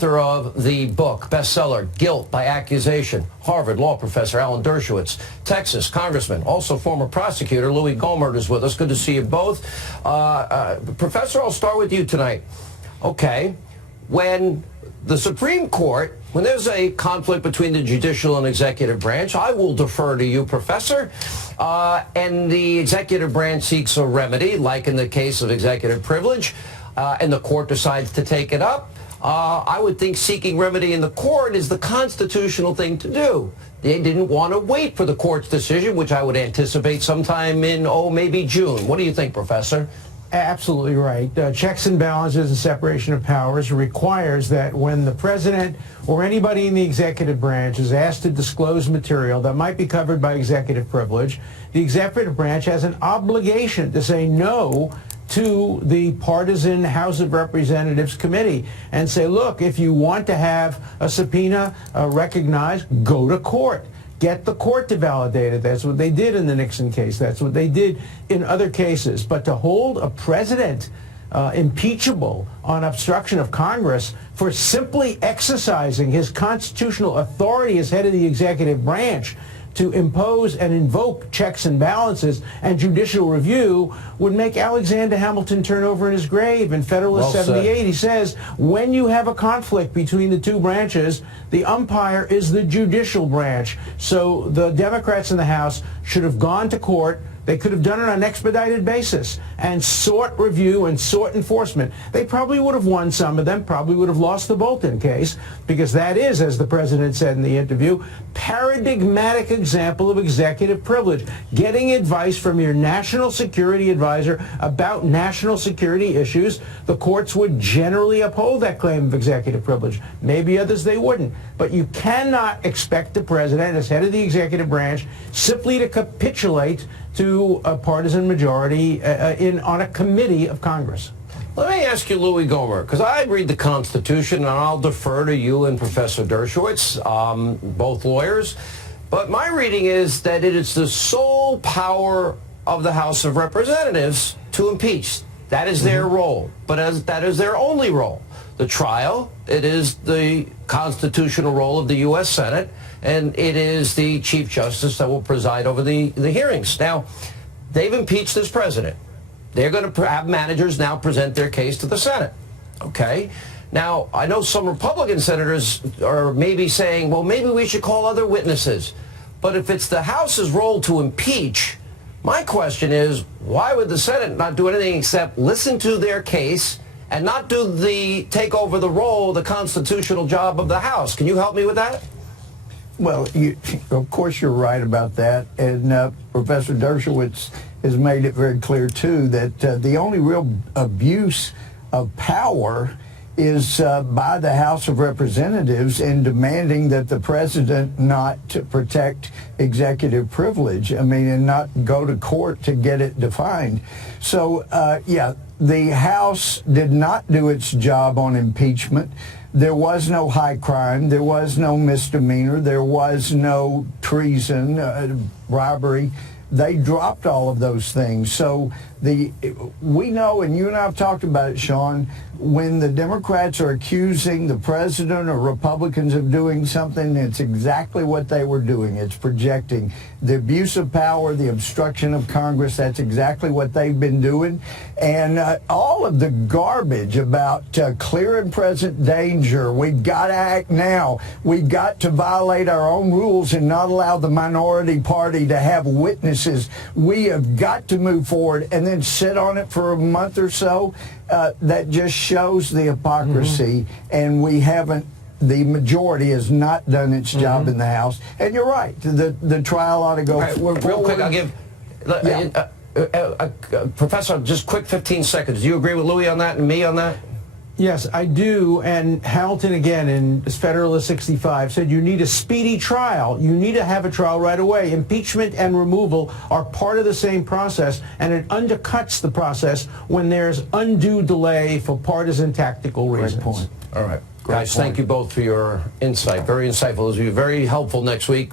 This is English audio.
author of the book, bestseller, Guilt by Accusation. Harvard law professor Alan Dershowitz. Texas Congressman, also former prosecutor, Louie Gohmert is with us. Good to see you both. Professor, I'll start with you tonight. Okay, when the Supreme Court, when there's a conflict between the judicial and executive branch, I will defer to you, Professor, and the executive branch seeks a remedy, like in the case of executive privilege, and the court decides to take it up. I would think seeking remedy in the court is the constitutional thing to do. They didn't want to wait for the court's decision, which I would anticipate sometime in, maybe June. What do you think, Professor? Absolutely right. Checks and balances and separation of powers requires that when the president or anybody in the executive branch is asked to disclose material that might be covered by executive privilege, the executive branch has an obligation to say no to the partisan House of Representatives committee and say, look, if you want to have a subpoena recognized, go to court. Get the court to validate it. That's what they did in the Nixon case. That's what they did in other cases. But to hold a president impeachable on obstruction of Congress for simply exercising his constitutional authority as head of the executive branch to impose and invoke checks and balances and judicial review would make Alexander Hamilton turn over in his grave. In Federalist 78, he says, when you have a conflict between the two branches, the umpire is the judicial branch. So the Democrats in the House should have gone to court. They could have done it on an expedited basis and sought review and sought enforcement. They probably would have won some of them, probably would have lost the Bolton case, because that is, as the president said in the interview, paradigmatic example of executive privilege. Getting advice from your national security advisor about national security issues, the courts would generally uphold that claim of executive privilege. Maybe others they wouldn't. But you cannot expect the president, as head of the executive branch, simply to capitulate to a partisan majority on a committee of Congress. Let me ask you, Louie Gohmert, because I read the Constitution, and I'll defer to you and Professor Dershowitz, both lawyers. But my reading is that it is the sole power of the House of Representatives to impeach. That is their role, but that is their only role. The trial, it is the constitutional role of the U.S. Senate, and it is the Chief Justice that will preside over the hearings. Now, they've impeached this president. They're going to have managers now present their case to the Senate. Okay? Now, I know some Republican senators are maybe saying, well, maybe we should call other witnesses. But if it's the House's role to impeach, my question is, why would the Senate not do anything except listen to their case and not take over the role, the constitutional job of the House? Can you help me with that? Well, of course you're right about that, and Professor Dershowitz has made it very clear, too, that the only real abuse of power is by the House of Representatives in demanding that the president not to protect executive privilege, and not go to court to get it defined. So, yeah, the House did not do its job on impeachment. There was no high crime. There was no misdemeanor. There was no treason, robbery. They dropped all of those things. So we know, and you and I have talked about it, Sean, when the Democrats are accusing the president or Republicans of doing something, it's exactly what they were doing. It's projecting the abuse of power, the obstruction of Congress. That's exactly what they've been doing. And all of the garbage about clear and present danger, we've got to act now, we've got to violate our own rules and not allow the minority party to have witnesses. We have got to move forward and then sit on it for a month or so. That just shows the hypocrisy, and we haven't, the majority has not done its job in the House. And you're right, the trial ought to go forward. Real quick, I'll give Professor, just quick 15 seconds. Do you agree with Louie on that and me on that? Yes, I do. And Hamilton, again, in Federalist 65, said you need a speedy trial. You need to have a trial right away. Impeachment and removal are part of the same process, and it undercuts the process when there's undue delay for partisan tactical reasons. Great point. All right. Guys, thank you both for your insight. Very insightful. This will be very helpful next week.